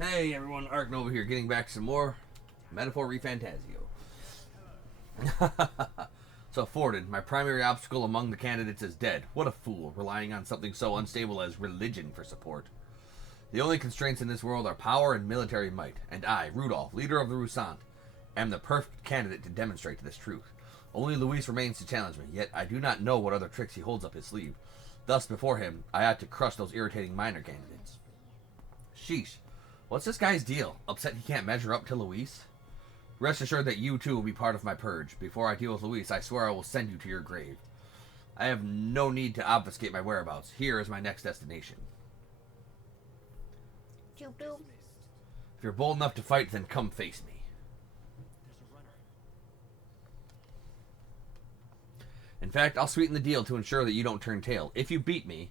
Hey everyone, Arknova here, getting back to some more Metaphor Re Fantazio. So Forden, my primary obstacle among the candidates, is dead. What a fool, relying on something so unstable as religion for support. The only constraints in this world are power and military might, and I, Rudolph, leader of the Roussant, am the perfect candidate to demonstrate this truth. Only Luis remains to challenge me, yet I do not know what other tricks he holds up his sleeve. Thus, before him, I ought to crush those irritating minor candidates. Sheesh. What's this guy's deal? Upset he can't measure up to Luis? Rest assured that you too will be part of my purge. Before I deal with Luis, I swear I will send you to your grave. I have no need to obfuscate my whereabouts. Here is my next destination. If you're bold enough to fight, then come face me. In fact, I'll sweeten the deal to ensure that you don't turn tail. If you beat me,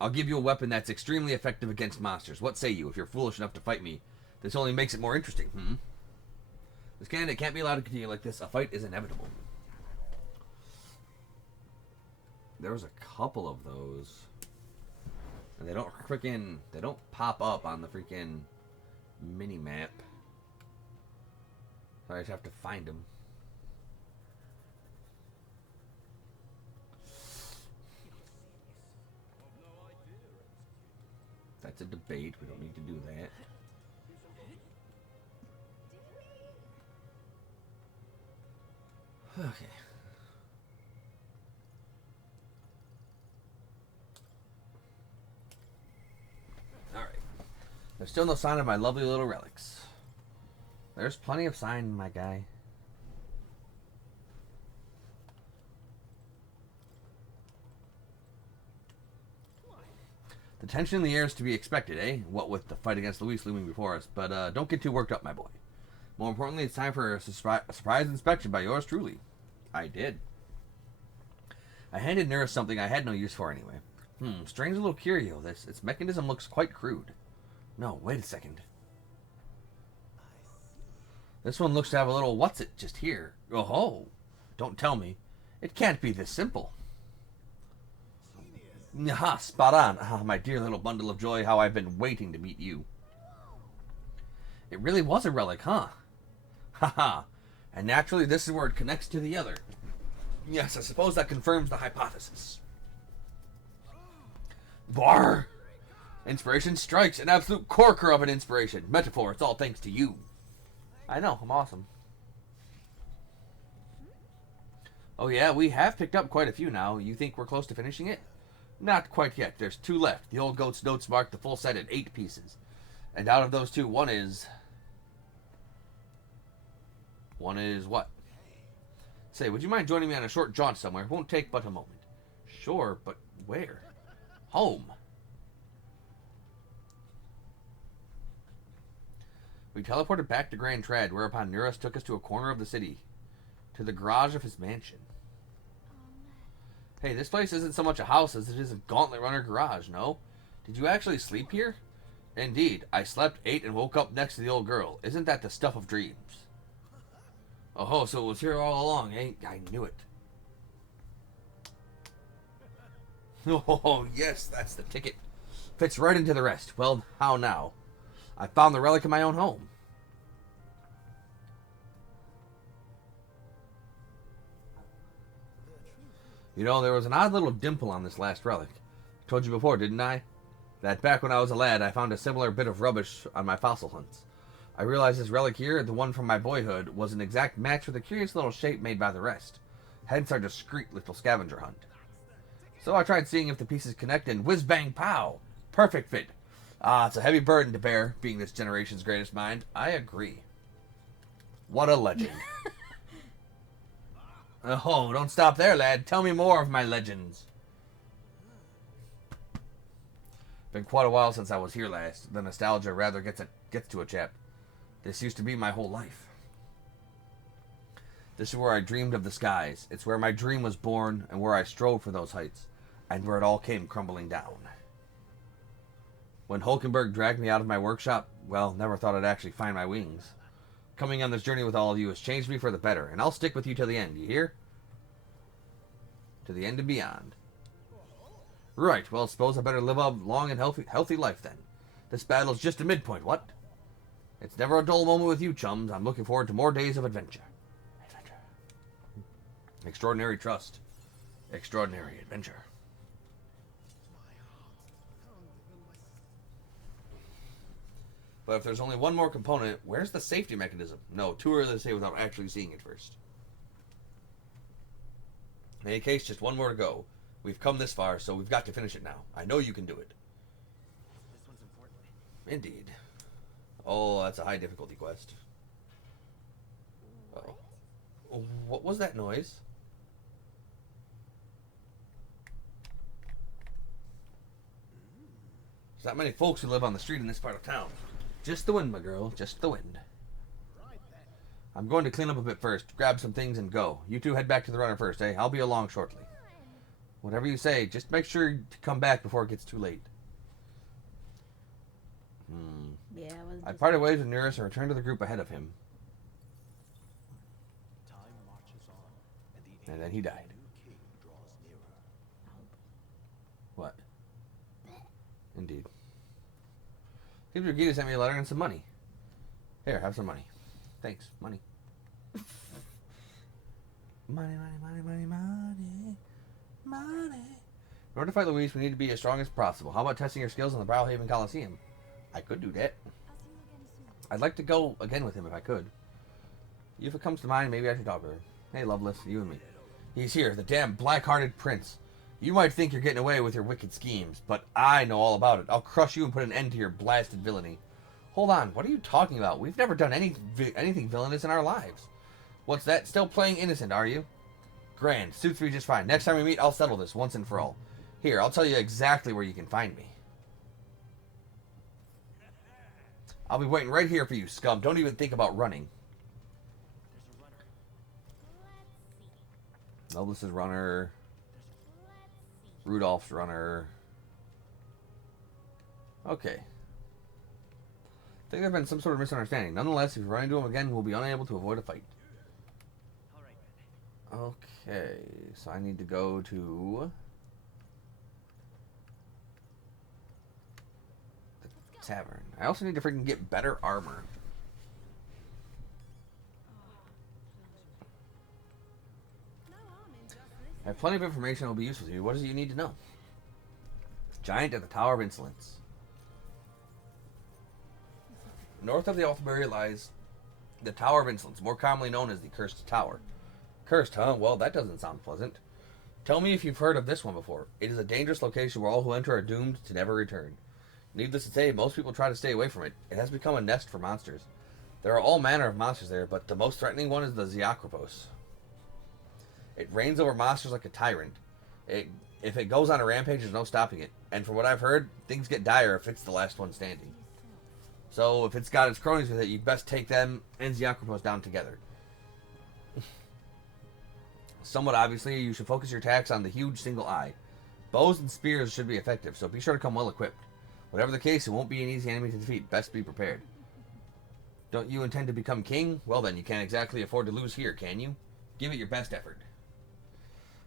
I'll give you a weapon that's extremely effective against monsters. What say you? If you're foolish enough to fight me, this only makes it more interesting. This candidate can't be allowed to continue like this. A fight is inevitable. There was a couple of those. And they don't pop up on the freaking mini-map. So I just have to find them. That's a debate. We don't need to do that. Okay. Alright. There's still no sign of my lovely little relics. There's plenty of sign, my guy. The tension in the air is to be expected, eh? What with the fight against Luis looming before us. But don't get too worked up, my boy. More importantly, it's time for a surprise inspection by yours truly. I did. I handed Nurse something I had no use for anyway. Strange little curio, this. Its mechanism looks quite crude. No, wait a second. This one looks to have a little what's-it just here. Oh, don't tell me. It can't be this simple. Aha, spot on. Ah, my dear little bundle of joy, how I've been waiting to meet you. It really was a relic, huh? Haha. And naturally, this is where it connects to the other. Yes, I suppose that confirms the hypothesis. Bar! Inspiration strikes. An absolute corker of an inspiration. Metaphor, it's all thanks to you. I know, I'm awesome. Oh yeah, we have picked up quite a few now. You think we're close to finishing it? Not quite yet. There's 2 left. The old goat's notes mark the full set at 8 pieces. And out of those 2, one is what? Say, would you mind joining me on a short jaunt somewhere? Won't take but a moment. Sure, but where? Home. We teleported back to Grand Trad, whereupon Neurus took us to a corner of the city. To the garage of his mansion. Hey, this place isn't so much a house as it is a gauntlet runner garage, no? Did you actually sleep here? Indeed, I slept, ate, and woke up next to the old girl. Isn't that the stuff of dreams? Oh, so it was here all along, eh? I knew it. Oh, yes, that's the ticket. Fits right into the rest. Well, how now? I found the relic in my own home. You know, there was an odd little dimple on this last relic. Told you before, didn't I? That back when I was a lad, I found a similar bit of rubbish on my fossil hunts. I realized this relic here, the one from my boyhood, was an exact match for the curious little shape made by the rest. Hence our discreet little scavenger hunt. So I tried seeing if the pieces connect, and whiz-bang-pow! Perfect fit. Ah, it's a heavy burden to bear, being this generation's greatest mind. I agree. What a legend. Oh, don't stop there, lad. Tell me more of my legends. Been quite a while since I was here last. The nostalgia rather gets to a chap. This used to be my whole life. This is where I dreamed of the skies. It's where my dream was born and where I strove for those heights. And where it all came crumbling down. When Hulkenberg dragged me out of my workshop, well, never thought I'd actually find my wings. Coming on this journey with all of you has changed me for the better, and I'll stick with you till the end, you hear? To the end and beyond. Right, well, suppose I better live a long and healthy life then. This battle's just a midpoint, what? It's never a dull moment with you, chums. I'm looking forward to more days of adventure. Extraordinary trust. Extraordinary adventure. But if there's only one more component, where's the safety mechanism? No, too early to say without actually seeing it first. In any case, just one more to go. We've come this far, so we've got to finish it now. I know you can do it. This one's important. Indeed. Oh, that's a high difficulty quest. Uh-oh. What was that noise? There's not many folks who live on the street in this part of town. Just the wind, my girl. Just the wind. I'm going to clean up a bit first, grab some things, and go. You two head back to the runner first, eh? I'll be along shortly. Whatever you say, just make sure to come back before it gets too late. Yeah, I parted ways with Nearest and returned to the group ahead of him. Time marches on, And then he died. king draws nearer. What? Indeed. Seems Regina sent me a letter and some money. Here, have some money. Thanks. Money. Money, money, money, money, money. Money. In order to fight Louise, we need to be as strong as possible. How about testing your skills in the Browhaven Coliseum? I could do that. I'd like to go again with him if I could. If it comes to mind, maybe I should talk with her. Hey, Loveless, you and me. He's here, the damn black-hearted prince. You might think you're getting away with your wicked schemes, but I know all about it. I'll crush you and put an end to your blasted villainy. Hold on, what are you talking about? We've never done anything villainous in our lives. What's that? Still playing innocent, are you? Grand. Suits me just fine. Next time we meet, I'll settle this once and for all. Here, I'll tell you exactly where you can find me. I'll be waiting right here for you, scum. Don't even think about running. There's a runner. Noblest is runner. Rudolph's runner. Okay. I think there's been some sort of misunderstanding. Nonetheless, if we run into him again, we'll be unable to avoid a fight. All right, then. Okay, so I need to go to the tavern. I also need to freaking get better armor. I have plenty of information that will be useful to you. What is it you need to know? Giant at the Tower of Insolence. North of the Altarberry lies the Tower of Insolence, more commonly known as the Cursed Tower. Cursed, huh? Well, that doesn't sound pleasant. Tell me if you've heard of this one before. It is a dangerous location where all who enter are doomed to never return. Needless to say, most people try to stay away from it. It has become a nest for monsters. There are all manner of monsters there, but the most threatening one is the Ziakropos. It reigns over monsters like a tyrant. If it goes on a rampage, there's no stopping it. And from what I've heard, things get dire if it's the last one standing. So if it's got its cronies with it, you best take them and Ziakropos down together. Somewhat obviously, you should focus your attacks on the huge single eye. Bows and spears should be effective, so be sure to come well equipped. Whatever the case, it won't be an easy enemy to defeat. Best be prepared. Don't you intend to become king? Well then, you can't exactly afford to lose here, can you? Give it your best effort.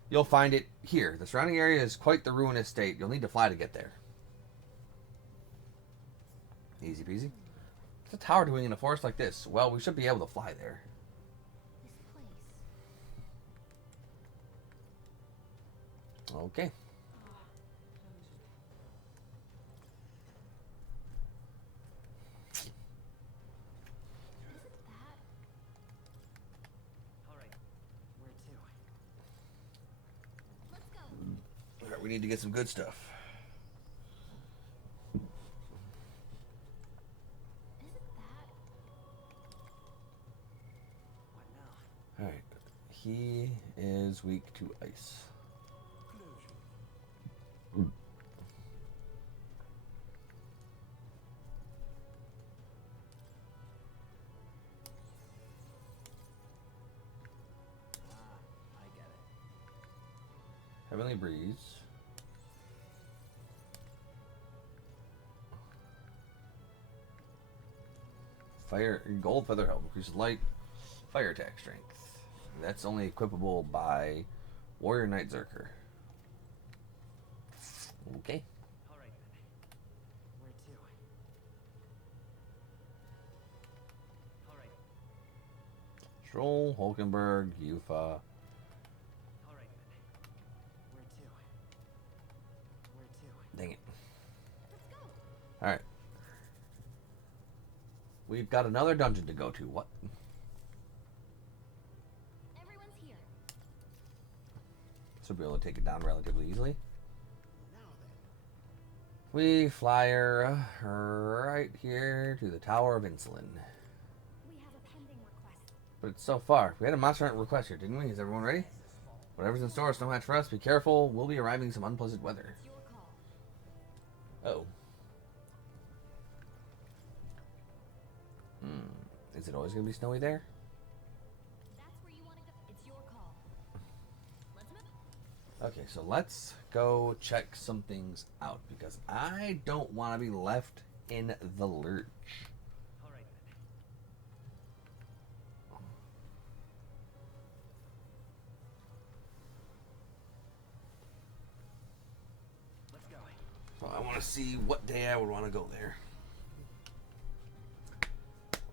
You'll find it here. The surrounding area is quite the ruinous state. You'll need to fly to get there. Easy peasy. What's a tower doing in a forest like this? Well, we should be able to fly there. Okay. All right. Where to? Let's go. Alright, we need to get some good stuff. What now? Alright. He is weak to ice. I get it. Heavenly Breeze. Fire Gold Feather Helm increases light, fire attack strength. That's only equipable by Warrior Knight Zerker. Okay. All right, then. Where to? Stroll, Hulkenberg, Yufa. All right, then. Where to? Where to? Dang it. Let's go. Alright. We've got another dungeon to go to. What? Everyone's here. So we'll be able to take it down relatively easily. Now then. We fly her right here to the Tower of Insulin. We have a pending request. But it's so far. We had a Monster Hunt request here, didn't we? Is everyone ready? Whatever's in store is no match for us. Be careful. We'll be arriving in some unpleasant weather. It's your call. Oh. Is it always going to be snowy there? That's where you want to go. It's your call. Let's move. Okay, so let's go check some things out because I don't want to be left in the lurch. All right, then. Let's go. Well, I want to see what day I would want to go there.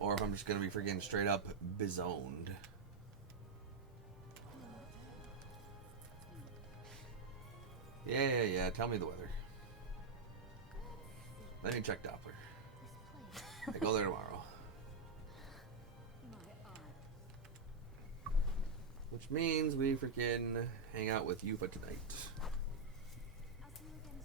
Or if I'm just going to be freaking straight up bizoned. Yeah. Tell me the weather. Let me check Doppler. This place. I go there tomorrow. My arm. Which means we freaking hang out with Yufa tonight. I'll see you again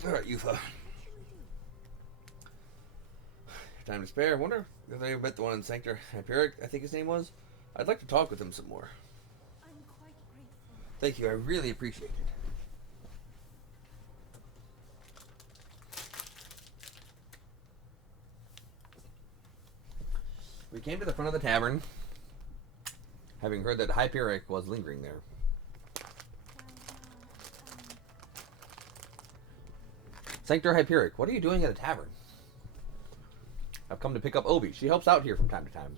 soon. Alright, Yufa. What should we do? Time to spare. I wonder if I ever met the one in Sanctor Hyperic, I think his name was. I'd like to talk with him some more. I'm quite grateful. Thank you, I really appreciate it. We came to the front of the tavern, having heard that Hyperic was lingering there. Sanctor Hyperic, what are you doing at a tavern? I've come to pick up Obi. She helps out here from time to time.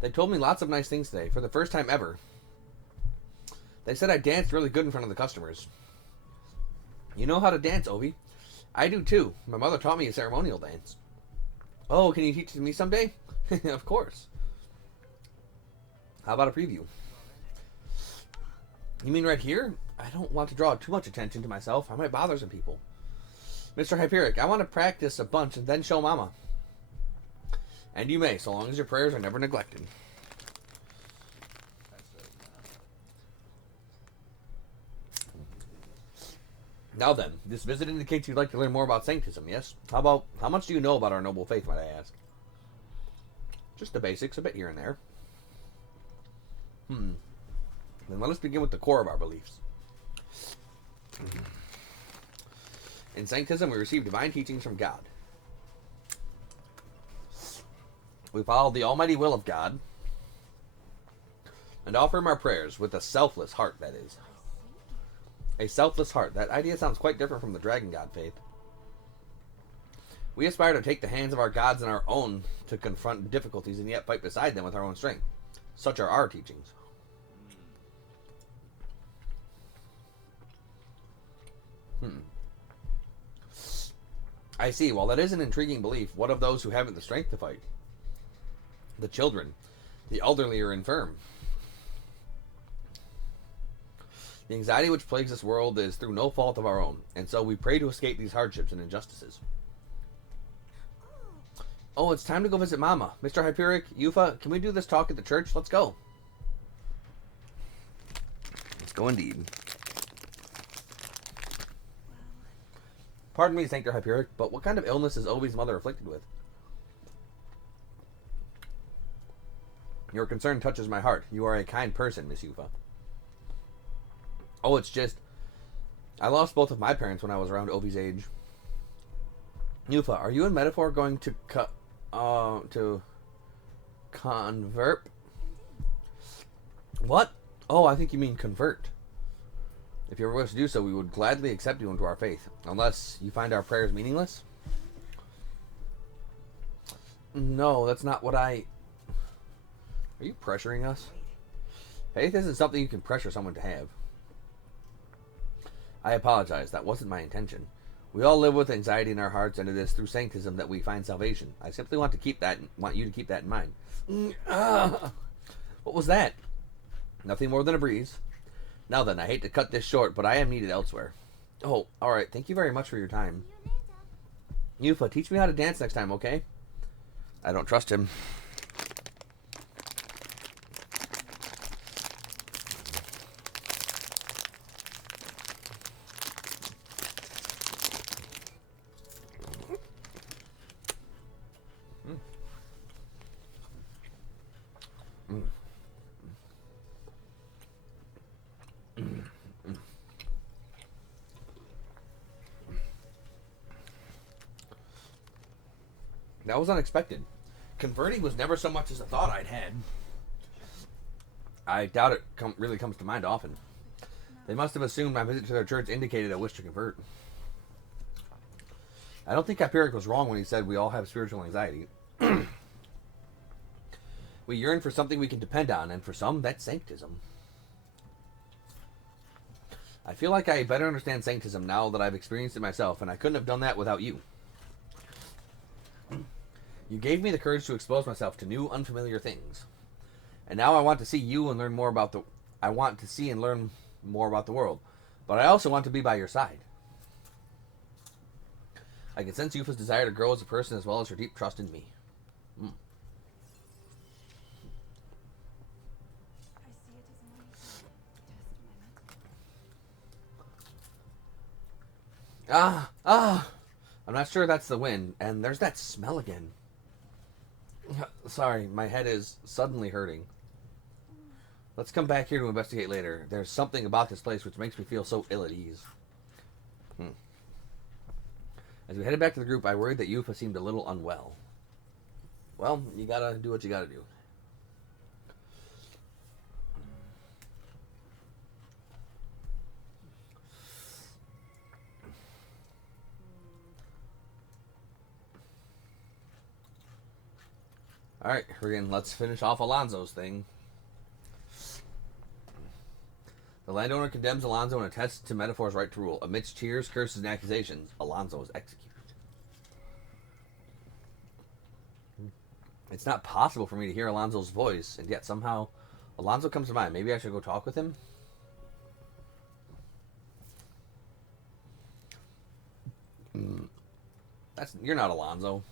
They told me lots of nice things today, for the first time ever. They said I danced really good in front of the customers. You know how to dance, Obi? I do too. My mother taught me a ceremonial dance. Oh, can you teach me someday? Of course. How about a preview? You mean right here? I don't want to draw too much attention to myself. I might bother some people. Mr. Hyperic, I want to practice a bunch and then show Mama. And you may, so long as your prayers are never neglected. Now then, this visit indicates you'd like to learn more about Sanctism, yes? How much do you know about our noble faith, might I ask? Just the basics, a bit here and there. Then let us begin with the core of our beliefs. In Sanctism, we receive divine teachings from God. We follow the almighty will of God and offer him our prayers with a selfless heart, that is. A selfless heart. That idea sounds quite different from the Dragon God faith. We aspire to take the hands of our gods in our own to confront difficulties and yet fight beside them with our own strength. Such are our teachings. I see. While that is an intriguing belief, what of those who haven't the strength to fight? The children, the elderly or infirm. The anxiety which plagues this world is through no fault of our own, and so we pray to escape these hardships and injustices. Oh, it's time to go visit Mama. Mr. Hyperic, Yufa, can we do this talk at the church? Let's go. Let's go indeed. Pardon me, Sanctor Hyperic, but what kind of illness is Obi's mother afflicted with? Your concern touches my heart. You are a kind person, Miss Yufa. Oh, it's just... I lost both of my parents when I was around Obi's age. Yufa, are you and Metaphor going to convert? What? Oh, I think you mean convert. If you were to do so, we would gladly accept you into our faith. Unless you find our prayers meaningless? No, that's not what I... Are you pressuring us? Faith isn't something you can pressure someone to have. I apologize. That wasn't my intention. We all live with anxiety in our hearts, and it is through sanctism that we find salvation. I simply want you to keep that in mind. What was that? Nothing more than a breeze. Now then, I hate to cut this short, but I am needed elsewhere. Oh, alright. Thank you very much for your time. Yufa, teach me how to dance next time, okay? I don't trust him. That was unexpected. Converting was never so much as a thought I'd had. I doubt it really comes to mind often. They must have assumed my visit to their church indicated a wish to convert. I don't think Hyperic was wrong when he said we all have spiritual anxiety. We yearn for something we can depend on, and for some, that's sanctism. I feel like I better understand sanctism now that I've experienced it myself, and I couldn't have done that without you. You gave me the courage to expose myself to new, unfamiliar things. And now I want to see you and learn more about the... I want to see and learn more about the world. But I also want to be by your side. I can sense Yufa's desire to grow as a person as well as her deep trust in me. I see it as my test my metaphor. I'm not sure that's the wind. And there's that smell again. Sorry, my head is suddenly hurting. Let's come back here to investigate later. There's something about this place which makes me feel so ill at ease. As we headed back to the group, I worried that Yufa seemed a little unwell. Well, you gotta do what you gotta do. Alright, let's finish off Alonso's thing. The landowner condemns Alonso and attests to Metaphor's right to rule. Amidst cheers, curses, and accusations, Alonso is executed. It's not possible for me to hear Alonso's voice, and yet somehow Alonso comes to mind. Maybe I should go talk with him? You're not Alonso.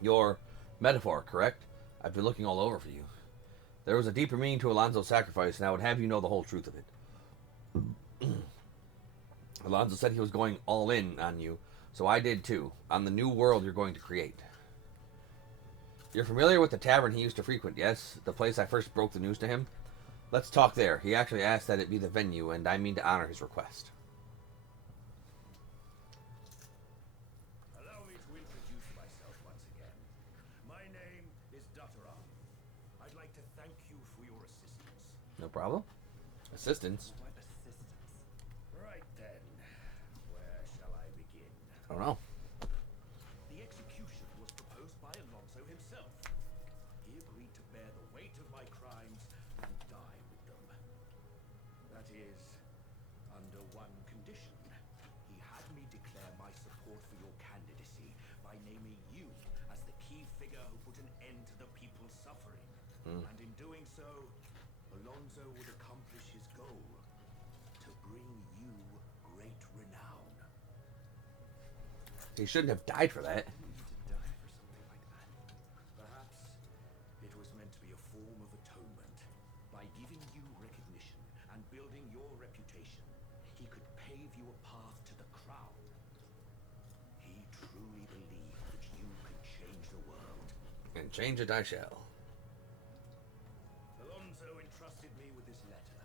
You're Metaphor, correct? I've been looking all over for you. There was a deeper meaning to Alonso's sacrifice, and I would have you know the whole truth of it. Alonso said he was going all in on you, so I did too, on the new world you're going to create. You're familiar with the tavern he used to frequent, yes? The place I first broke the news to him? Let's talk there. He actually asked that it be the venue, and I mean to honor his request. Allow me to introduce myself once again. My name is Dutteron. I'd like to thank you for your assistance. No problem. Assistance? What assistance? Right then, where shall I begin? I don't know. The execution was proposed by Alonso himself. He agreed to bear the weight of my crimes and die with them. That is, under one condition. He had me declare my support for your candidacy by naming you as the key figure who put an end to the people's suffering. And in doing so, Alonso would accomplish his goal, to bring you great renown. He shouldn't have died for that. To die for something like that? Perhaps it was meant to be a form of atonement. By giving you recognition and building your reputation, he could pave you a path to the crown. He truly believed that you could change the world. And change it I shall. Alonso entrusted me with this letter,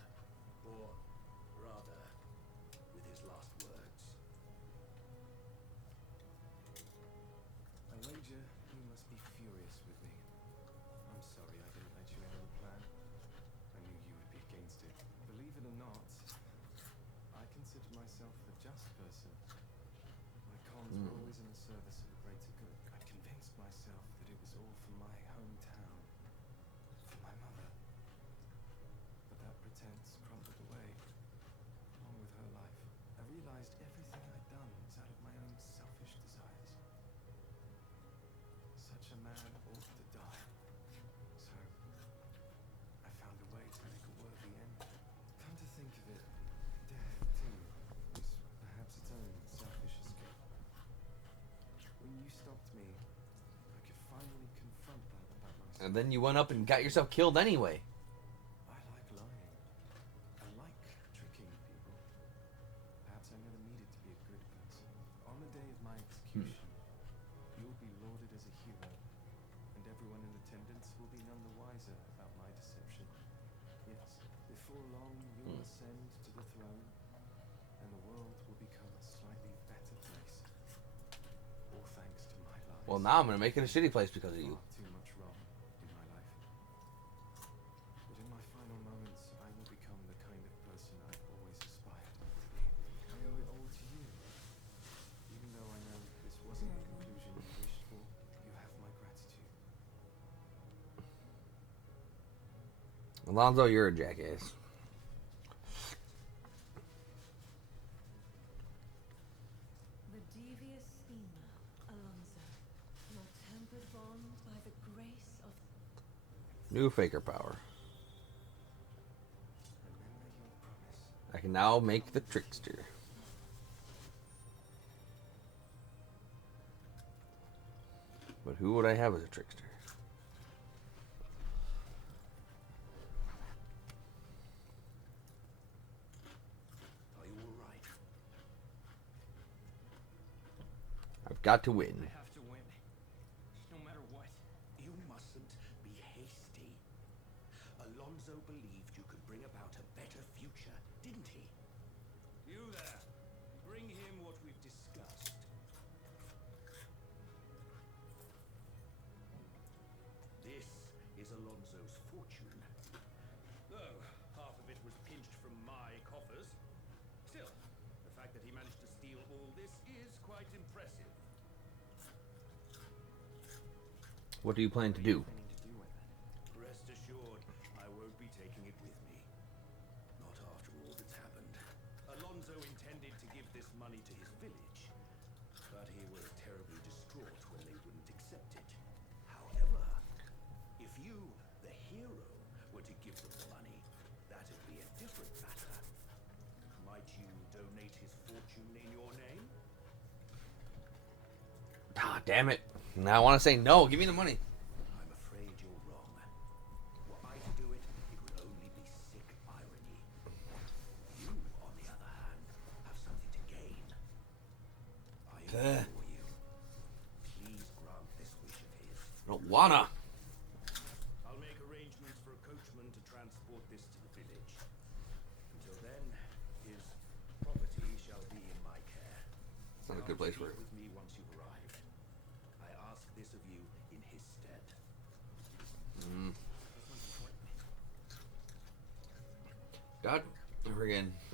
or rather, with his last words. I wager you must be furious with me. I'm sorry I didn't let you in on the plan. I knew you would be against it. Believe it or not, I consider myself a just person. My cons were always in the service of the greater good. I convinced myself that it was all for my hometown, for my mother. pretense crumbled away, along with her life. I realized everything I'd done was out of my own selfish desires. Such a man ought to die. So, I found a way to make a worthy end. Come to think of it, death, too, was perhaps its own selfish escape. When you stopped me, I could finally confront that about myself. And then you went up and got yourself killed anyway. I like lying. I like tricking people. Perhaps I never needed to be a good person. On the day of my execution, you'll be lauded as a hero, and everyone in attendance will be none the wiser about my deception. Yes, before long you'll ascend to the throne, and the world will become a slightly better place. All thanks to my lies. Well, now I'm gonna make it a shitty place because of you. Far too much wrong in my life. But in my final moments, I will become the kind of person I've always aspired to be. I owe it all to you. Even though I know this wasn't the conclusion you wished for, you have my gratitude. Alonzo, you're a jackass. The devious schemer, Alonso, your tempered bond by the grace of New faker power. Remember your promise. I can now make the trickster. But who would I have as a trickster? Are you all right? I've got to win. I have to win. No matter what. You mustn't be hasty. Alonso believed you could bring about a better future, didn't he? You there. Bring him what we've discussed. This is Alonso's fortune. Though, half of it was pinched from my coffers. Still, the fact that he managed to steal all this is quite impressive. What do you plan to do? Planning to do with it. Rest assured, I won't be taking it with me. Not after all that's happened. Alonso intended to give this money to his village. But he was terribly distraught when they wouldn't accept it. However, if you, the hero, were to give them the money, that'd be a different matter. Might you donate his fortune in your name? Ah, damn it. Now I want to say no. Give me the money. I'm afraid you're wrong. Were I to do it, it would only be sick irony. You, on the other hand, have something to gain. I implore you, please grant this wish of his. I don't wanna. I'll make arrangements for a coachman to transport this to the village. Until then, his property shall be in my care. It's not a good place for it. Speak with me once you've arrived. I ask this of you in his stead.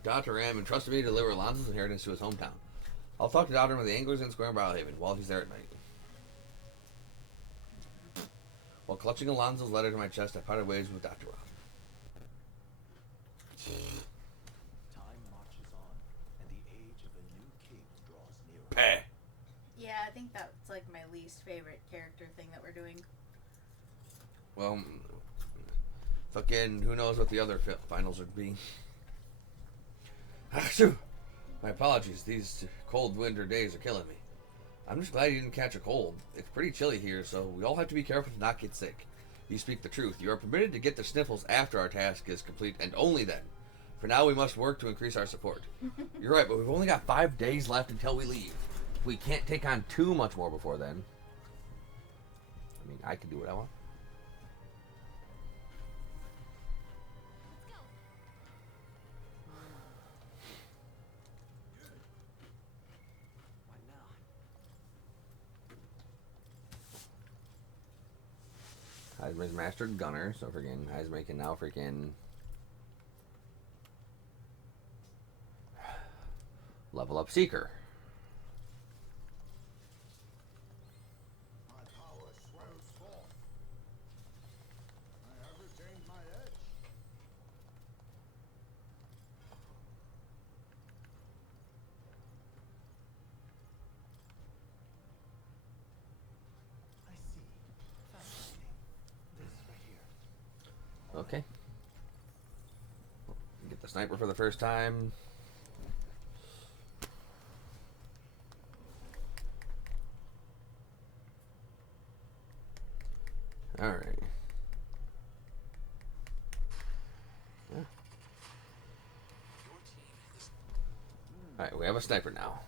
Dr. M entrusted me to deliver Alonso's inheritance to his hometown. I'll talk to Dr. M of the Anglers in Square and Brawlhaven while he's there at night. While clutching Alonso's letter to my chest, I parted ways with Dr. Rob. Time marches on, and the age of a new king draws nearer. Peh. Yeah, I think that's like my least favorite character thing that we're doing. Well, fucking who knows what the other finals would be. Achoo! My apologies, these cold winter days are killing me. I'm just glad you didn't catch a cold. It's pretty chilly here, so we all have to be careful to not get sick. You speak the truth. You are permitted to get the sniffles after our task is complete, and only then. For now, we must work to increase our support. You're right, but we've only got 5 days left until we leave. We can't take on too much more before then. I mean, I can do what I want. Let's go. What now? Heisman's Master Gunner, so freaking Heisman can now freaking level up Seeker. My power swells forth. I have retained my edge. Okay. Get the sniper for the first time. Alright. Alright, we have a sniper now.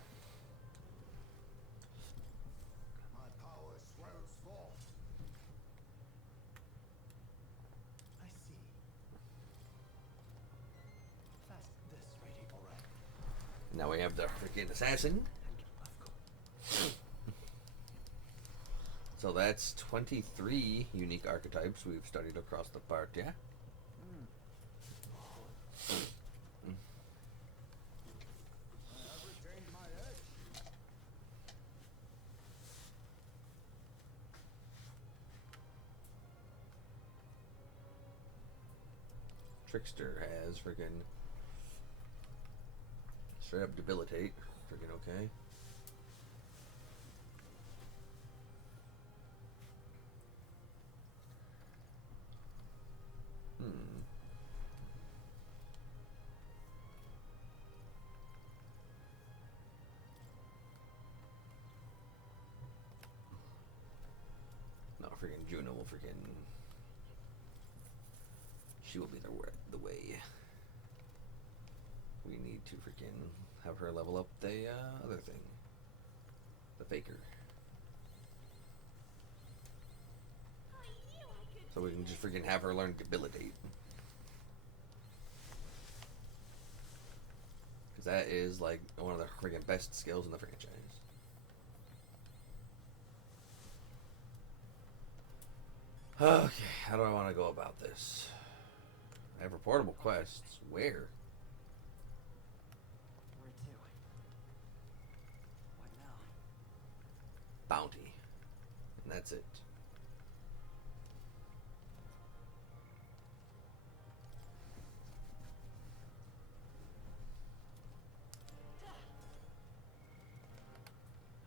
My power swells forth. I see. Fast this ready, alright. Now we have the freaking assassin. So that's 23 unique archetypes we've studied across the part, yeah? I have retained my edge. Trickster has freaking straight up debilitate. Freaking okay. No, freaking Juno will freaking. She will be the way. We need to freaking have her level up the other thing. The faker. So we can just freaking have her learn debilitate. Because that is like one of the freaking best skills in the franchise. Okay, how do I want to go about this? I have reportable quests. Where? Where to? What now? Bounty. And that's it.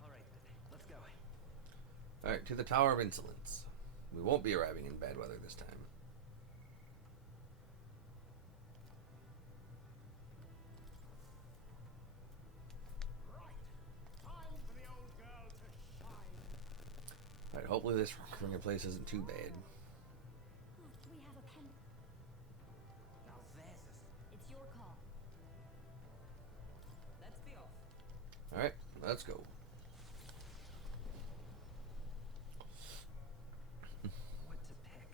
Alright then, let's go. Alright, to the Tower of Insolence. We won't be arriving in bad weather this time. Right. Time for the old girl to shine. Alright, hopefully this freaking place isn't too bad. Oh, we have a pen. Now there's a... It's your call. Let's be off. Alright, let's go. What to pick?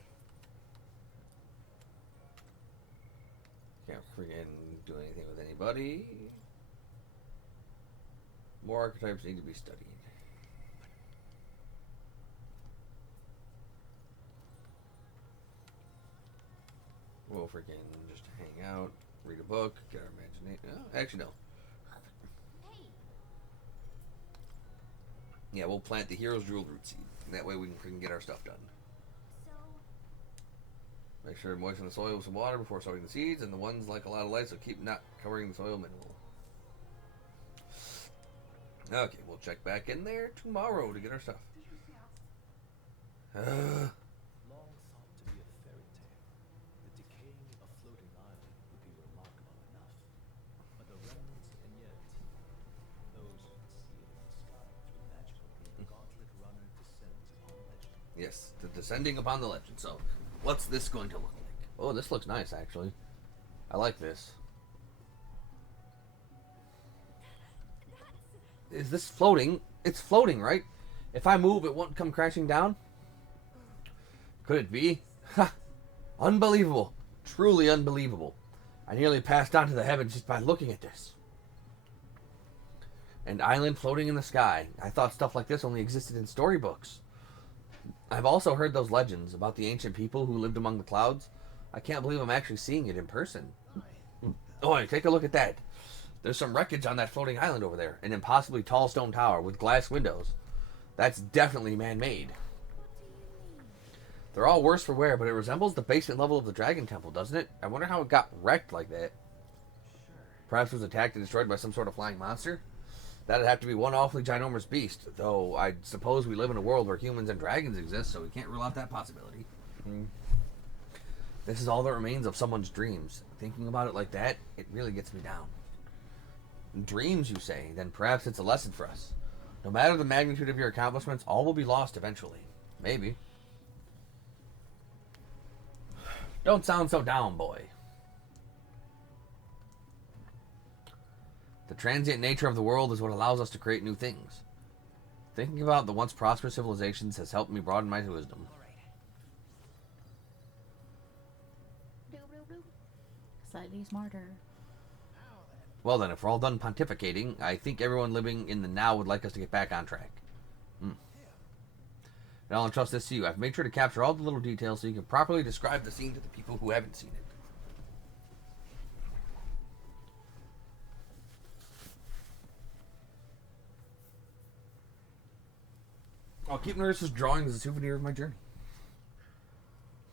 Can't freaking do anything with anybody. More archetypes need to be studied. We'll freaking just hang out, read a book, get our imagination. Oh, actually, no. Hey, Yeah, we'll plant the Hero's Jewel root seed. That way we can freaking get our stuff done. so Make sure to moisten the soil with some water before sowing the seeds, and the ones like a lot of light, so keep not covering the soil minimal. Okay, we'll check back in there tomorrow to get our stuff. Long thought to be a fairy tale, the decaying of floating island would be remarkable enough. But the remnants, and yet, those who can see it in the sky through magical the gauntlet runner descends upon legend. Yes, the descending upon the legend. So, what's this going to look like? Oh, this looks nice, actually. I like this. Is this floating? It's floating, right? If I move, it won't come crashing down? Could it be? Ha! Unbelievable. Truly unbelievable. I nearly passed on to the heavens just by looking at this. An island floating in the sky. I thought stuff like this only existed in storybooks. I've also heard those legends about the ancient people who lived among the clouds. I can't believe I'm actually seeing it in person. Oh, take a look at that. There's some wreckage on that floating island over there. An impossibly tall stone tower with glass windows. That's definitely man-made. They're all worse for wear, but it resembles the basement level of the Dragon Temple, doesn't it? I wonder how it got wrecked like that. Perhaps it was attacked and destroyed by some sort of flying monster? That'd have to be one awfully ginormous beast, though I suppose we live in a world where humans and dragons exist, so we can't rule out that possibility. This is all that remains of someone's dreams. Thinking about it like that, it really gets me down. Dreams, you say? Then perhaps it's a lesson for us. No matter the magnitude of your accomplishments, all will be lost eventually. Maybe. Don't sound so down, boy. The transient nature of the world is what allows us to create new things. Thinking about the once prosperous civilizations has helped me broaden my wisdom. Slightly smarter. Well then, if we're all done pontificating, I think everyone living in the now would like us to get back on track. And I'll entrust this to you. I've made sure to capture all the little details so you can properly describe the scene to the people who haven't seen it. I'll keep Nurse's drawing as a souvenir of my journey.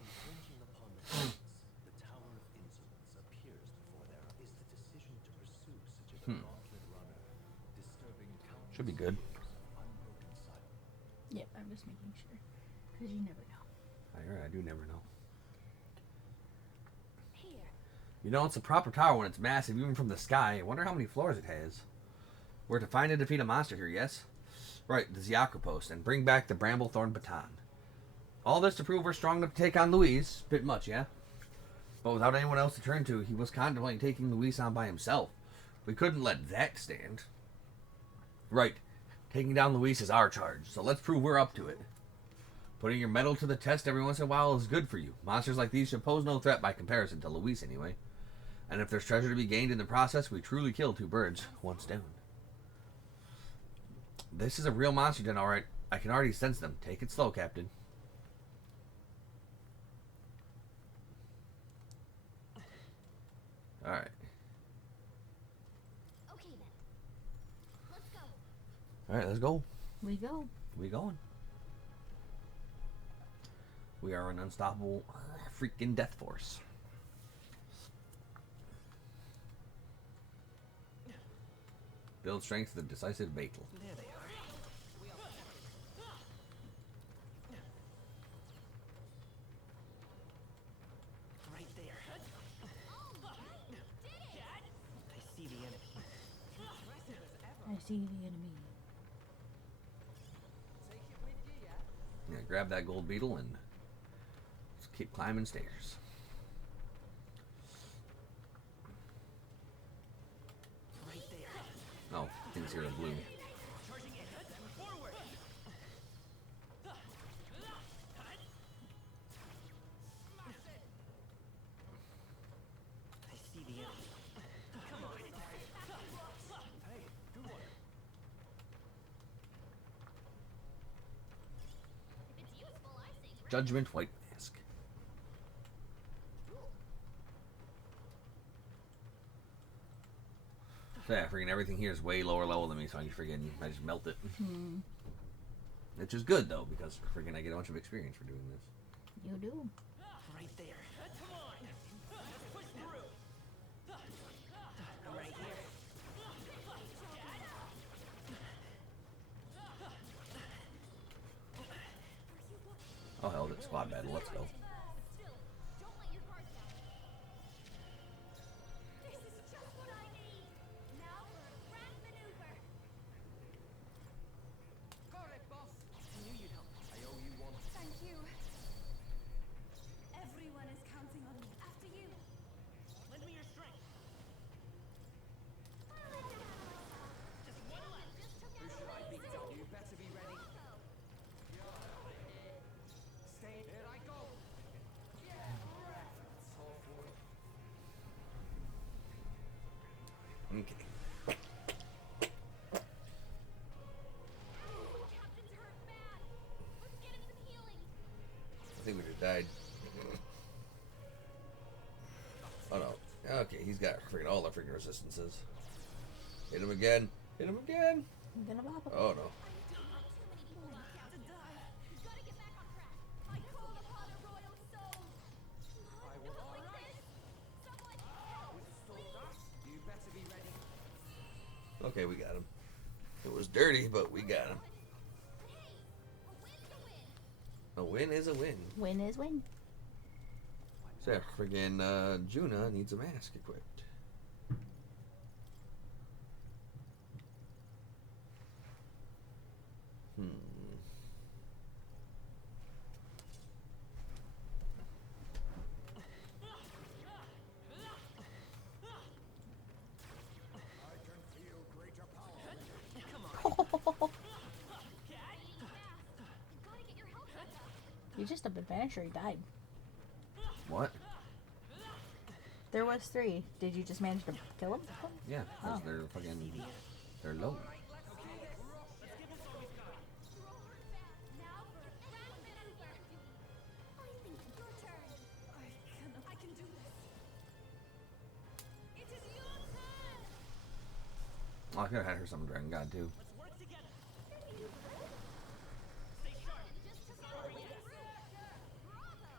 Impinging upon the gods, the Tower of Insolence appears before there is the decision to pursue such a gauntlet runner, disturbing countless Should be good. years of unbroken silence. Yep, I'm just making sure. Because you never know. I do never know. Here. You know, it's a proper tower when it's massive, even from the sky. I wonder how many floors it has. We're to find and defeat a monster here, yes? Right, the Ziakra post, and bring back the Bramblethorn baton. All this to prove we're strong enough to take on Luis. Bit much, yeah? But without anyone else to turn to, he was contemplating taking Luis on by himself. We couldn't let that stand. Right, taking down Luis is our charge, so let's prove we're up to it. Putting your mettle to the test every once in a while is good for you. Monsters like these should pose no threat by comparison to Luis, anyway. And if there's treasure to be gained in the process, we truly kill two birds, one stone. This is a real monster den, alright. I can already sense them. Take it slow, Captain. Alright. Okay then. Let's go. Alright, let's go. We go. We going. We are an unstoppable freaking death force. Build strength to the decisive battle. There they are. Right there. I see the enemy. I see the enemy. Yeah, grab that gold beetle and just keep climbing stairs. Right there. Oh, things here are blue. I see the enemy. Come on. Hey, good one. If it's useful, I say great. Judgment White Mask. So yeah, freaking everything here is way lower level than me, so I freaking I just melt it. Which is good though, because freaking I get a bunch of experience for doing this. You do. Right there. Come on. Let's push through. Right here. Oh hell, it's squad battle. Let's go. Still, don't let your guard down. This is just what I need. Now for a grand maneuver. Correct, boss. I knew you'd help. I owe you one. Thank you. Everyone is counting on me. After you. Lend me your strength. Just one left. Just took out Who should I beat up? You better be ready. Stay. Here I go. Okay. Captain's hurt bad. Let's get him some healing. I think we just died. Oh no. Okay, he's got freaking all the freaking resistances. Hit him again. Hit him again. I'm gonna bop him. Oh no. Too many people left out to die. We've gotta get back on track. I call upon a royal soul. Not like this. Someone help, please. You better be ready. Okay, we got him. It was dirty, but we got him. Hey, a win's a win. A win is a win. Win is win. I'm So friggin' Juna needs a mask equipped. You just up adventure, he died. What? There was 3. Did you just manage to kill him? Yeah, because Oh. they're fucking, they're low. Now for a grand maneuver. I think it's your turn. I can do this. It is your turn. Oh, I could have had her summon Dragon God too. Let's work together. You will. Stay sharp. Just took out a win. Bravo.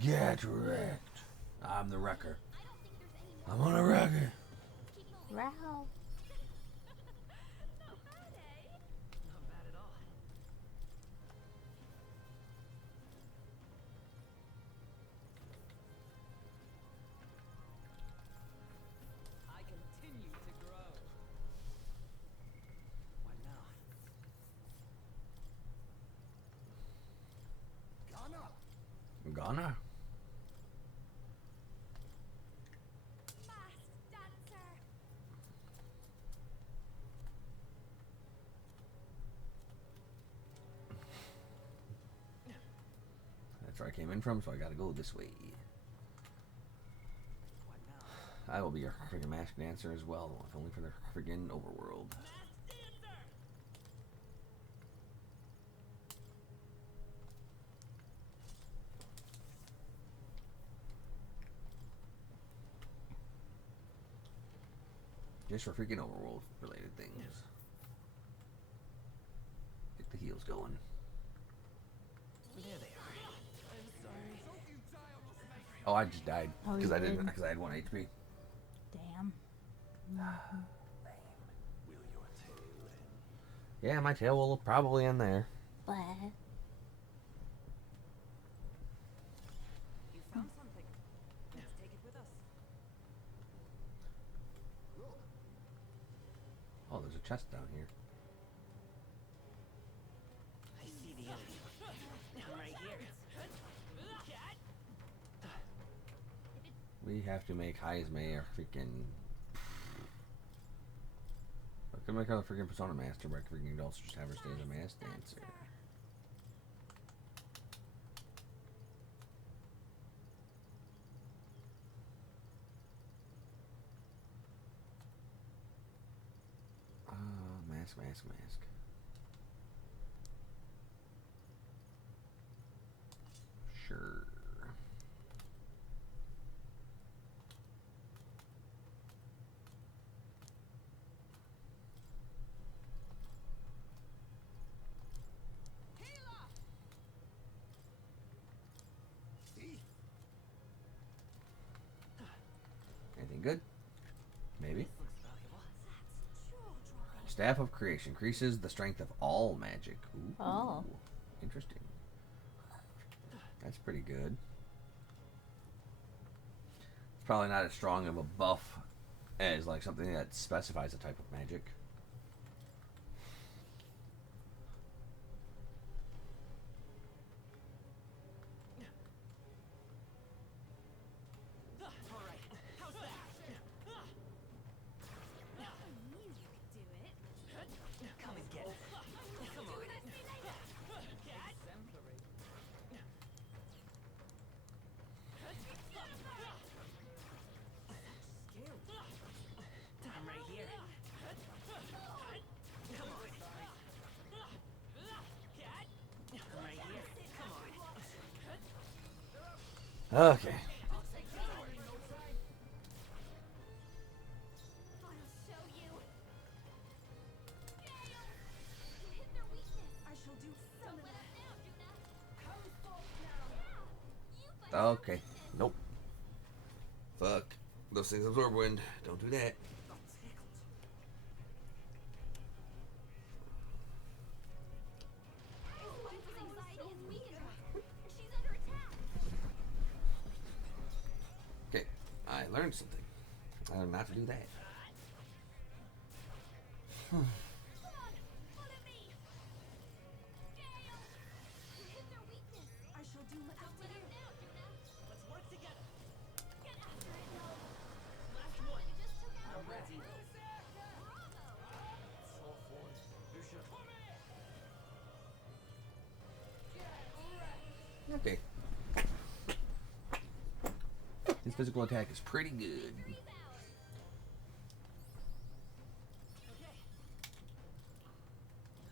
Get wrecked. I'm the wrecker. I don't think there's any I'm on a wrecker. keep moving. Wow. Not bad, eh? Not bad at all. I continue to grow. What now? Ghana? Masked dancer. That's where I came in from, so I gotta go this way. What now? I will be a friggin' mask dancer as well, if only for the friggin' overworld. Masked dancer! Just for freaking overworld related things. Get the heels going. There they are. I'm sorry. Oh, I just died Oh, because you I didn't did? because I had 1 HP. Damn. Will your tail end? Yeah, my tail will probably end there. But You found something. Let's take it with us. Oh, there's a chest down here. I see the enemy. I'm right here. We have to make Heismay a freaking. I could make her a freaking Persona Master, but I could also just have her stay as a mask dancer. Mask. Sure. Anything good? Maybe. This looks valuable. Staff of Creation increases the strength of all magic. Ooh, Oh. interesting. That's pretty good. It's probably not as strong of a buff as like something that specifies a type of magic. All right. How's that? I knew you could do it. Come and get it. Come on. Exemplary. I'm right here. Come on. I'm right here. Come on. Okay. I'll show you. Gale! You hit their weakness. I shall do some of that. Now, Juna. Come forth now. You fight their Okay. Nope. Fuck. Those things absorb wind. Don't do that. His wife's anxiety has weakened her. She's under attack. learned something. I learned not to do that. Come on, follow me. Gale, you hit their weakness. I shall do whatever Let you. us now, Juno. Let's work together. Get after it, Mo. Last one. You just took out I'm a ready. Bravo. So forward. Lucia. Okay. His physical attack is pretty good. Victory's ours. Okay.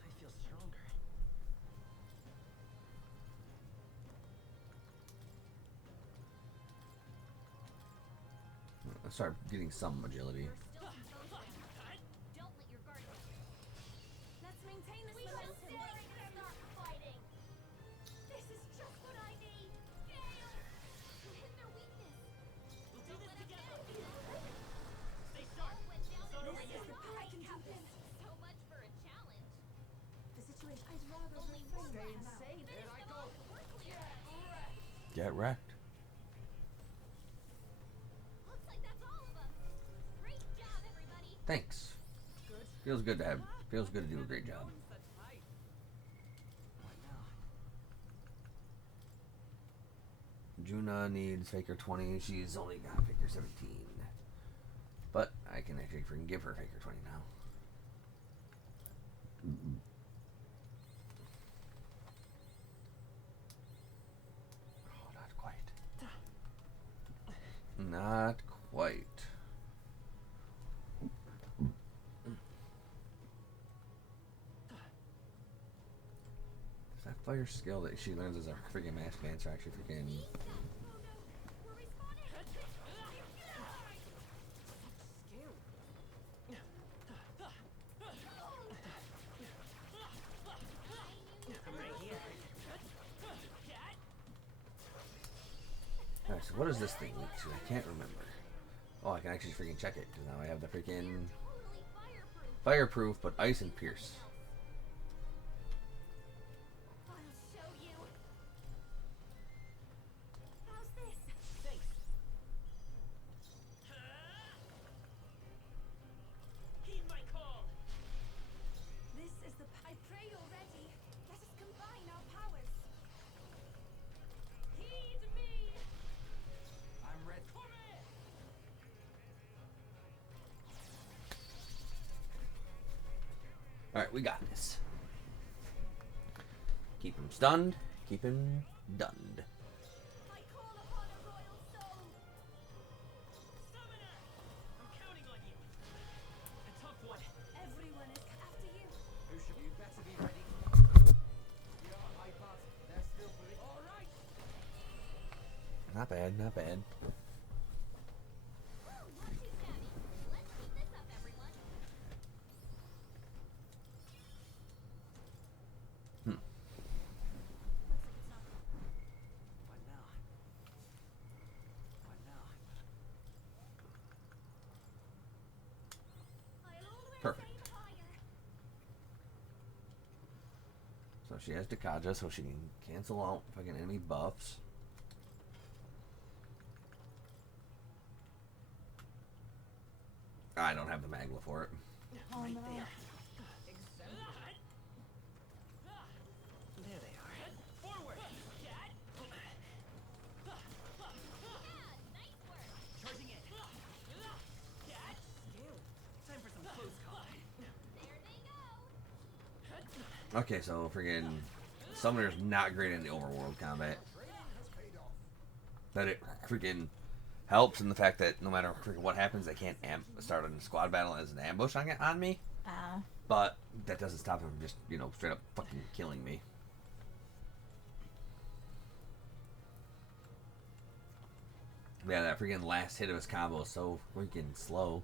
I feel stronger. Let's start getting some agility. Still some foes around. Don't let your guard down. Let's maintain this We shall momentum. stay and start fighting. This is just what I need. Gale, you hit their weakness. We'll do this together. Stay All sharp. went down in This a is second. I can do Captain. this. So much for a challenge. The situation. I'd rather Only one refrain left. from that. Finish them off and we're clear. Get wrecked. Looks like that's all of them. Great job, everybody. Thanks. Good. Feels good to have. Feels good to do a great job. Such height. What now? Juna needs Faker 20. She's only got Faker 17. But I can actually freaking give her Faker 20 now. Oh, not quite. Not quite. Is that fire skill that she learns as a freaking master dancer actually freaking... Oh no, we're respawning. Alright, so what does this thing lead to? I can't remember. Oh, I can actually freaking check it, because now I have the freaking Totally fireproof. fireproof, but ice and pierce. I'll show you. How's this? Thanks. Heed my call. This is the. I pray you're ready. Let us combine our powers. Heed me. I'm ready. Alright, we got this. Keep him stunned. Keep him dunned. I call upon a royal soul. Summoner! I'm counting on you. A tough one. Everyone is after you. Lucia, you better be ready. We are high pass. They're still pretty. All right. Not bad, not bad. Woo, not too shabby. Let's keep this up, everyone. Looks like it's not. What now? What now? I'll always Perfect. aim higher. So she has Dakaja, so she can cancel out fucking enemy buffs. I don't have the Magla for it. Oh no. There they are. Forward. Yeah, nice work. Charging in. Time for some close call. There they go. Okay, so freaking Summoner's not great in the overworld combat. But it freaking helps in the fact that no matter freaking what happens, they can't start a squad battle as an ambush on me. But that doesn't stop them from just, you know, straight up fucking killing me. Yeah, that freaking last hit of his combo is so freaking slow.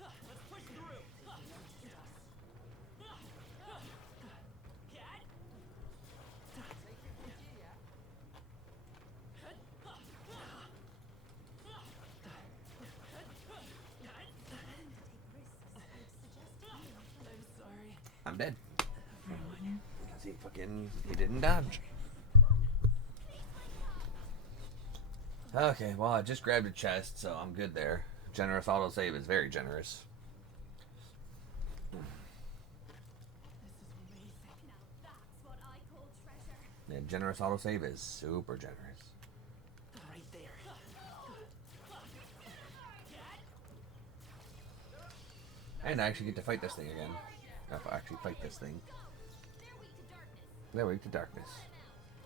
Let's push through. I'm dead. I'm He didn't dodge. Okay, well, I just grabbed a chest, so I'm good there. Generous autosave is very generous. This is amazing. Now that's what I call treasure. Yeah, generous autosave is super generous. Right there. And I actually get to fight this thing again. If I actually fight this thing. They're weak to darkness. They're weak to darkness.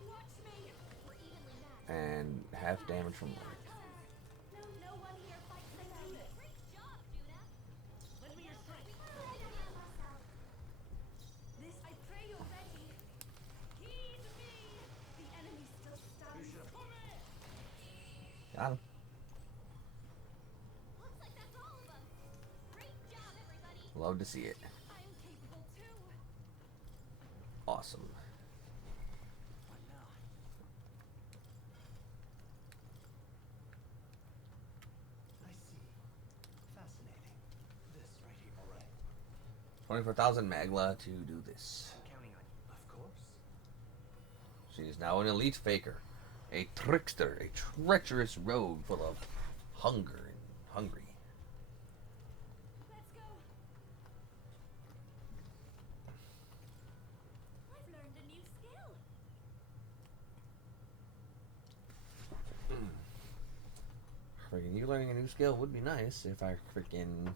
Watch me. We're evenly matched. And half damage from light. No one here fights like you. Great job, Judah. Lend me your strength. This I pray you're ready. Heed me. The enemy still stands. Got him. Looks like that's all of them. Great job, everybody. Love to see it. I'm capable too. Awesome. What now? I see. Fascinating. This right here. All right. 24,000 Magla to do this. I'm counting on you. Of course. She is now an elite faker. A trickster. A treacherous rogue full of hunger and hungry. Let's go. I've learned a new skill. Freaking you learning a new skill would be nice if I freaking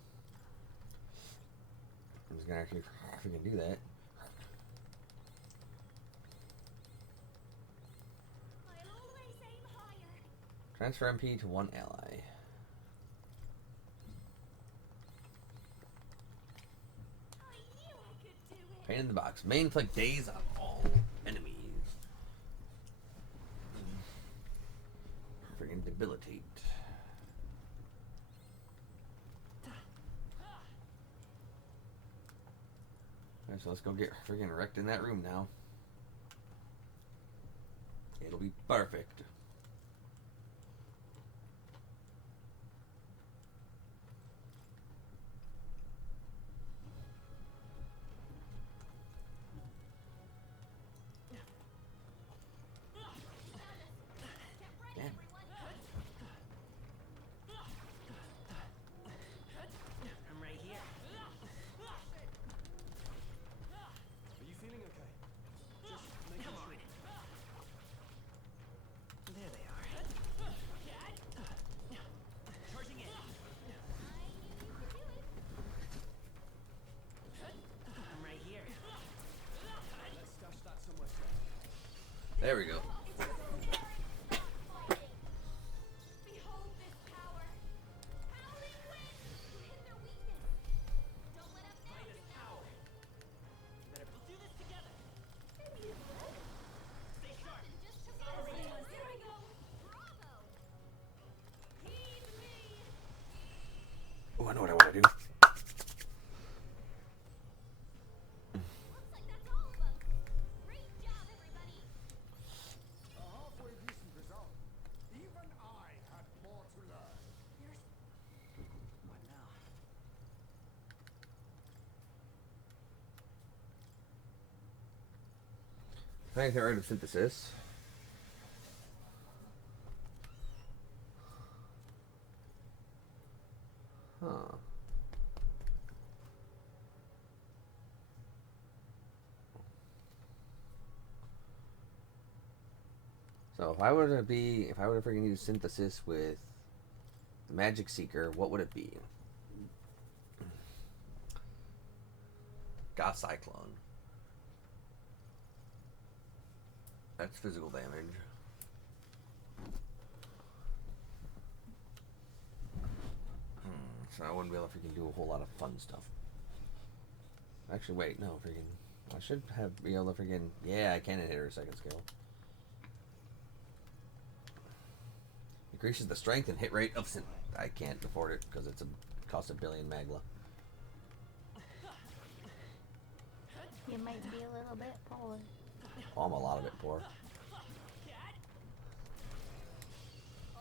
was gonna actually freaking do that. I'll always aim higher. Transfer MP to one ally. I knew I could do it. Pain in the box. Main inflict daze on all enemies. Freaking debilitate. Alright, so let's go get freaking wrecked in that room now. It'll be perfect. Damn. I'm right here. Are you feeling okay? Just making Come sure. on. There they are. Charging in. I'm right here. Let's stash that somewhere safe. There we go. Behold this power. Howling wind. You hit their weakness. Don't let up now, you know. We'll do this together. Maybe you will. Stay sharp. Just to Here we go. Bravo. Heed me. Oh, I know what I want to do. Looks like that's all of them. Great job, everybody. A halfway decent result. Even I had more to learn. What now? Thanks, the art of synthesis. Huh. So if I were to freaking use synthesis with the Magic Seeker, what would it be? Got Cyclone. That's physical damage. So I wouldn't be able to freaking do a whole lot of fun stuff. Actually, wait, no, freaking. I should be able to freaking. Yeah, I can hit her second skill. Increases the strength and hit rate of synth. I can't afford it because it's a cost $1 billion Magla. You might be a little bit poor. Oh, I'm a lot of it poor.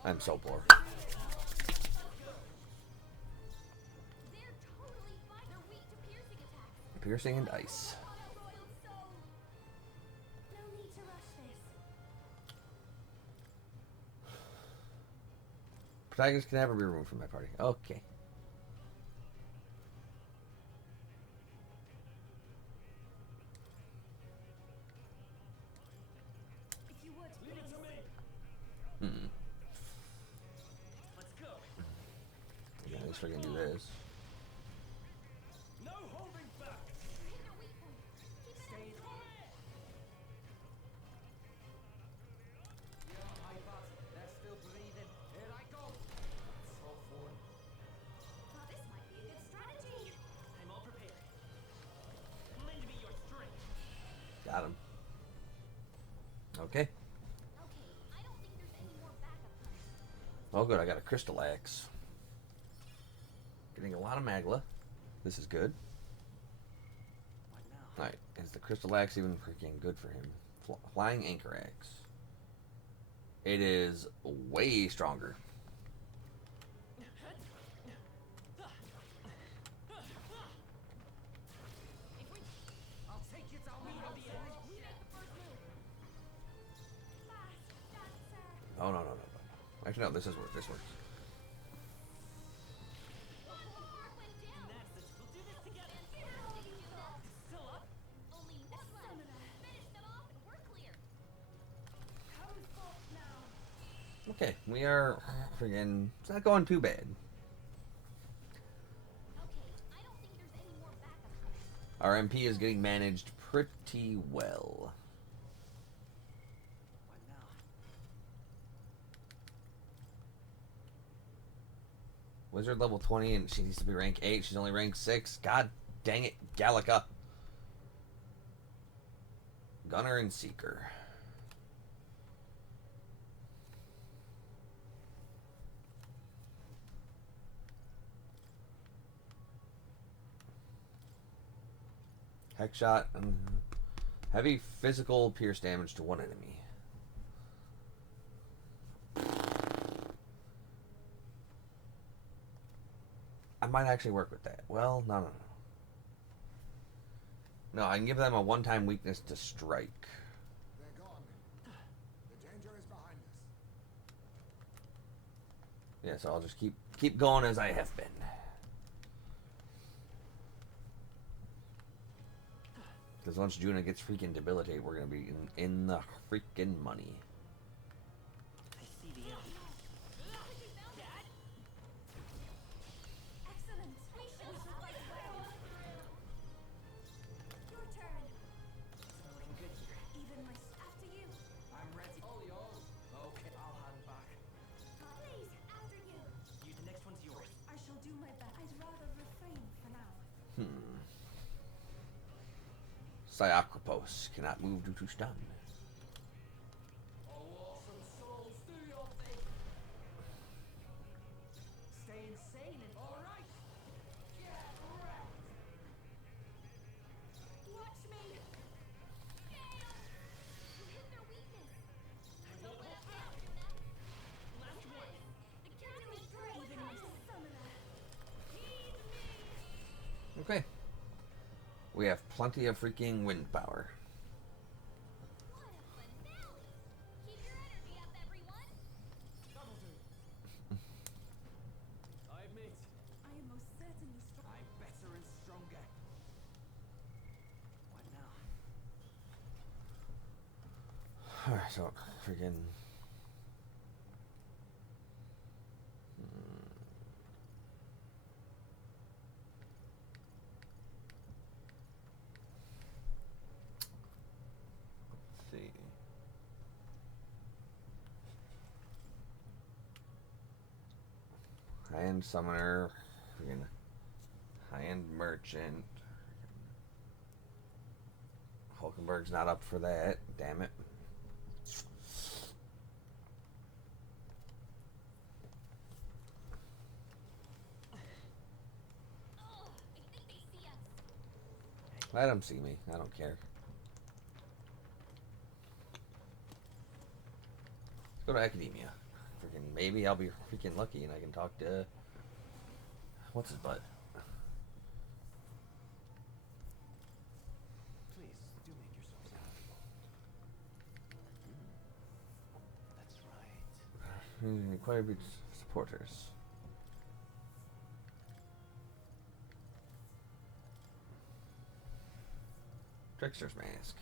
I'm so poor. They're totally fine. They're weak to piercing attacks. Piercing and ice. Royal soul. Protagonist can never be removed from my party. Okay. If you would, Leave it to me. Hmm. Let's go. Yeah, at least we can do this. No holding back. hit their weak point. Keep it Stay up. on it. Yeah, I thought they're still breathing. Here I go. So for Thought this might be a good strategy. I'm all prepared. Lend me your strength. Got him. Okay. Okay, I don't think there's any more backup coming. Oh, good. I got a crystal axe. Getting a lot of magla. This is good. What now? Alright. Is the crystal axe even freaking good for him? Flying anchor axe. It is way stronger. I'll take you down the road. We make the first move. Fast, dancer. Oh, no. Actually, no. This works. Whirlwind down. We'll do this together. Fantastic, you guys. Still up? Only one left. Finish them off and we're clear. Comes off now. Okay. We are freaking... It's not going too bad. Okay, I don't think there's any more backup coming. Our MP is getting managed pretty well. What now? Wizard level 20 and she needs to be rank 8. She's only rank 6. God dang it, Gallica. Gunner and Seeker. Heck shot and heavy physical pierce damage to one enemy. I might actually work with that. Well, no. No, I can give them a one-time weakness to strike. They're gone. The danger is behind us. Yeah, so I'll just keep going as I have been. Because once Juna gets freaking debilitated, we're gonna be in the freaking money. I see the enemy. Excellent. We shall fight well. Your turn. It's not looking good here. Even my after you. I'm ready. All yours. Okay, I'll hand back. Please, after you. The next one's yours. I shall do my best. I'd rather refrain for now. Cyacropos cannot move due to stun. Oh, awesome souls, do your thing. Stay insane and all right. Get wrecked. Watch me. Gale. You hit their weakness. Don't let up now, Juna. Last one. The captain is great. Even my summoner. Heed me. Okay. We have plenty of freaking wind power. What a finale. Keep your energy up, everyone. That'll do. I admit. I am most certainly strong. I'm better and stronger. What now? Alright, so freaking. Let's see. High-end summoner, freaking high-end merchant. Hulkenberg's not up for that. Damn it. Oh, I think they see us. Let them see me. I don't care. Let's go to academia. Freaking maybe I'll be freaking lucky and I can talk to what's his butt. Please, do make yourselves comfortable. That's right. Quite a bit Supporters. Trickster's Mask.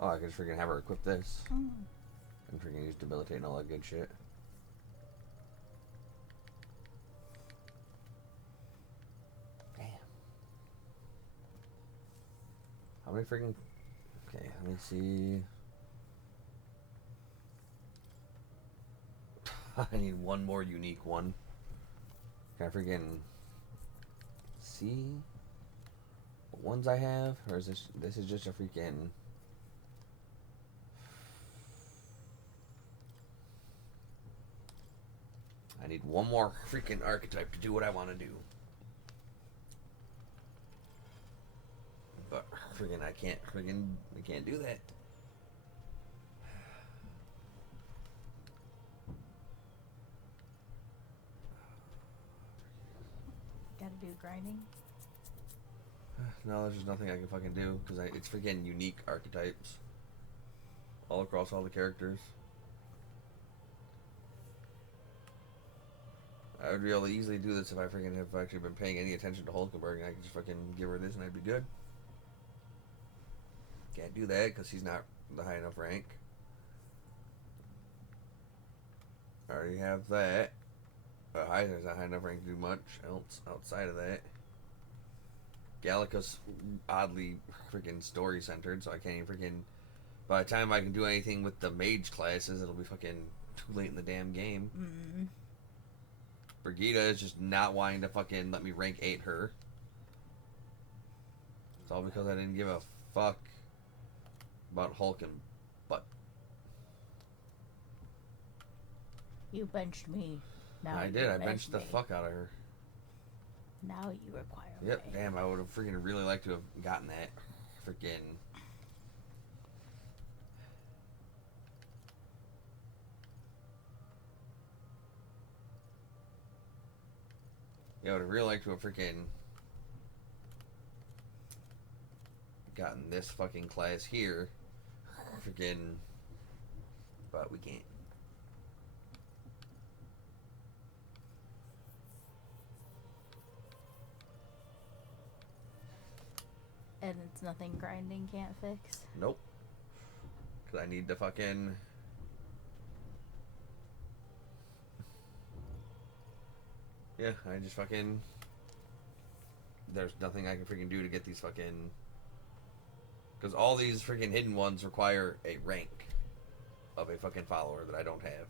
Oh, I could just freaking have her equip this. Mm. And freaking use Debilitate and all that good shit. Damn. How many freaking... Okay, let me see... I need one more unique one. Can I freaking... see... what ones I have? Or is this... this is just a freaking... I need one more freaking archetype to do what I want to do. But freaking I can't do that. Gotta do grinding. No, there's just nothing I can fucking do because it's freaking unique archetypes all across all the characters. I would be able to easily do this if I freaking have actually been paying any attention to Hulkenberg, and I could just fucking give her this and I'd be good. Can't do that because she's not the high enough rank. I already have that. Heiser's not high enough rank to do much else outside of that. Gallica's oddly freaking story centered, so I can't even freaking... by the time I can do anything with the mage classes, it'll be fucking too late in the damn game. Mm. Brigida is just not wanting to fucking let me rank 8 her. It's all because I didn't give a fuck about Hulk and butt. You benched me. Now I you did. I bench benched the me. fuck out of her. Now you require Yep. me. Damn, I would have freaking really liked to have gotten that. Freaking. Yeah, I would have really liked to have freaking gotten this fucking class here. Freaking. But we can't. And it's nothing grinding can't fix. Nope. Because I need to fucking... yeah, I just fucking... there's nothing I can freaking do to get these fucking... because all these freaking hidden ones require a rank of a fucking follower that I don't have.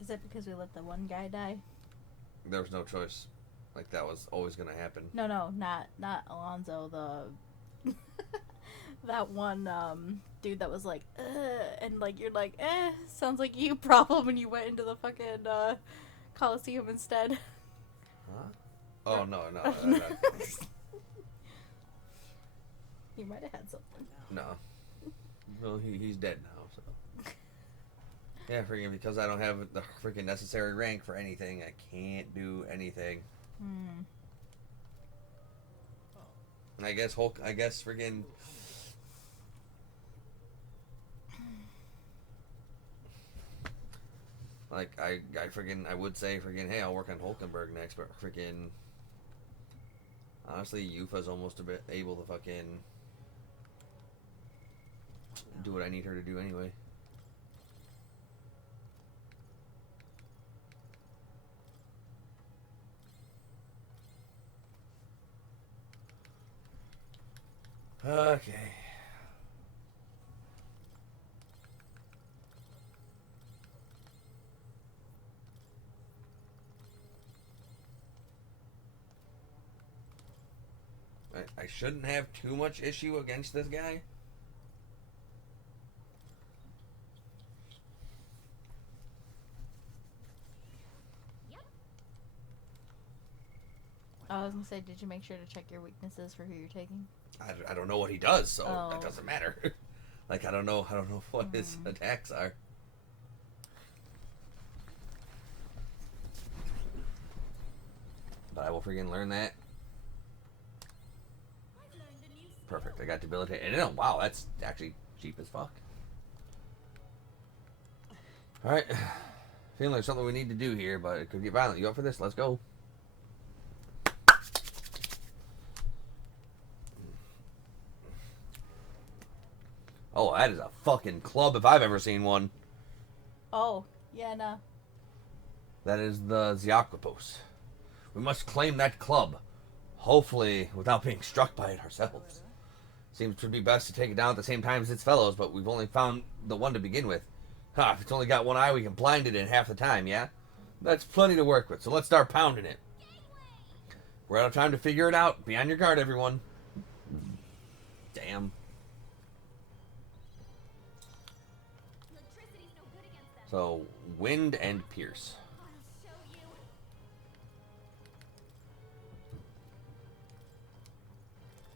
Is that because we let the one guy die? There was no choice. Like, that was always going to happen. No, not Alonzo. The that one dude that was like, and like you're like, sounds like you problem, and you went into the fucking Coliseum instead. Huh? Oh no. You might have had something. No. Well, he's dead now, so. Yeah, freaking because I don't have the freaking necessary rank for anything, I can't do anything. Hmm. I guess Hulk. I guess freaking. Like I freaking I would say freaking hey I'll work on Hulkenberg next, but freaking honestly Yufa's almost a bit able to fucking do what I need her to do anyway. Okay. I shouldn't have too much issue against this guy. I was gonna say, did you make sure to check your weaknesses for who you're taking? I don't know what he does, so Oh. that doesn't matter. Like I don't know what his attacks are. But I will freaking learn that Perfect. I got debilitate. And then, wow, that's actually cheap as fuck. Alright. Feeling like something we need to do here, but it could get violent. You up for this? Let's go. Oh, that is a fucking club if I've ever seen one. Oh, yeah, no. That is the Ziaklopos. We must claim that club. Hopefully, without being struck by it ourselves. Seems to be best to take it down at the same time as its fellows, but we've only found the one to begin with. Ha, if it's only got one eye, we can blind it in half the time, yeah? That's plenty to work with, so let's start pounding it. We're out of time to figure it out. Be on your guard, everyone. Damn. Electricity's no good against them. So, wind and pierce. I'll show you.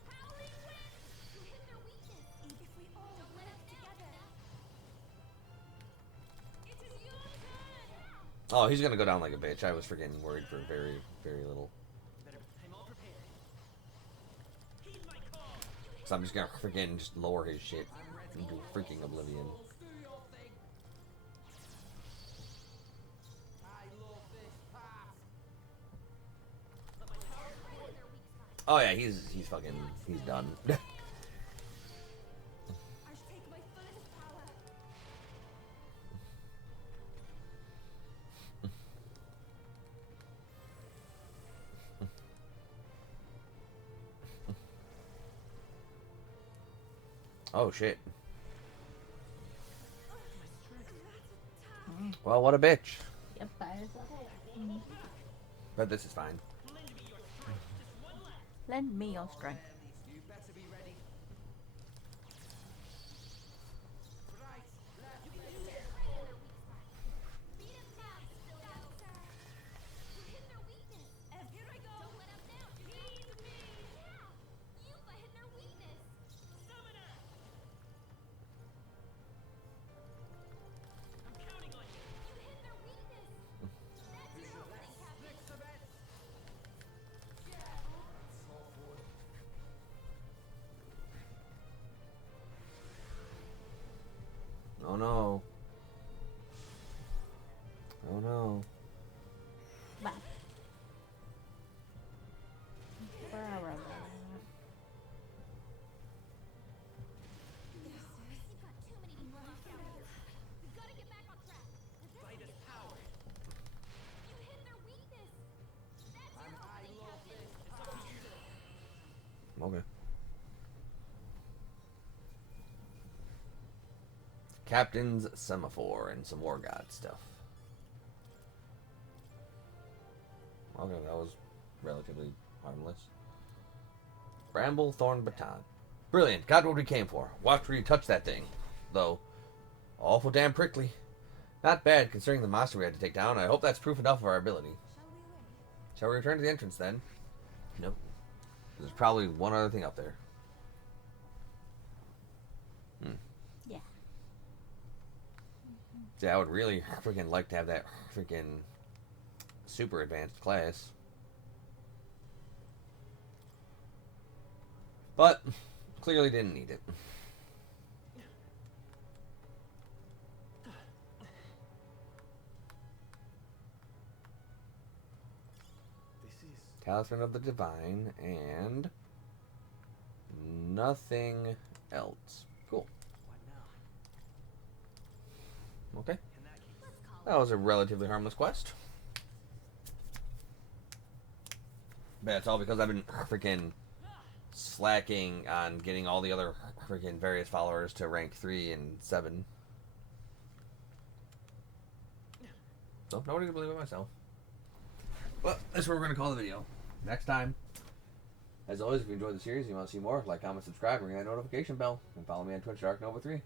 Howling wind! You hit their weakness. If we all work together. It is your turn. Oh, he's gonna go down like a bitch. I was freaking worried for very, very little. I'm all prepared. Heed my call. So I'm just gonna freaking just lower his shit into freaking oblivion. Oh yeah, he's fucking, he's done. I should take my fullest power. Oh shit. Well, what a bitch. Yep, But this is fine. Lend me your strength. You better be ready. Right, left. Beat him down, Doctor. You hit their weakness. And here I go. Don't let up now. Feed me. Yeah. You've hit their weakness. Summoner! I'm counting on you. You hit their weakness. That's your opening, Captain. Next event. Oh no. Oh no. Bye. You've got too many people locked out here. We've got to get back on track. Fight us power. You hit their weakness. That's your opening, Captain. Okay. Captain's Semaphore and some War God stuff. Okay, that was relatively harmless. Bramble Thorn Baton. Brilliant. Got what we came for. Watch where you touch that thing. Though, awful damn prickly. Not bad considering the monster we had to take down. I hope that's proof enough of our ability. Shall we return to the entrance then? Nope. There's probably one other thing up there. Yeah. Yeah, I would really freaking like to have that freaking super advanced class. But, clearly didn't need it. This is Talisman of the Divine, and nothing else. Cool. What now? Okay. In that case, Let's call That was a relatively harmless quest. But it's all because I've been freaking slacking on getting all the other freaking various followers to rank 3 and 7. So, nobody can believe it myself. Well, that's where we're going to call the video. Next time, as always, if you enjoyed the series and you want to see more, like, comment, subscribe, and ring that notification bell. And follow me on Twitch, DarkNova3.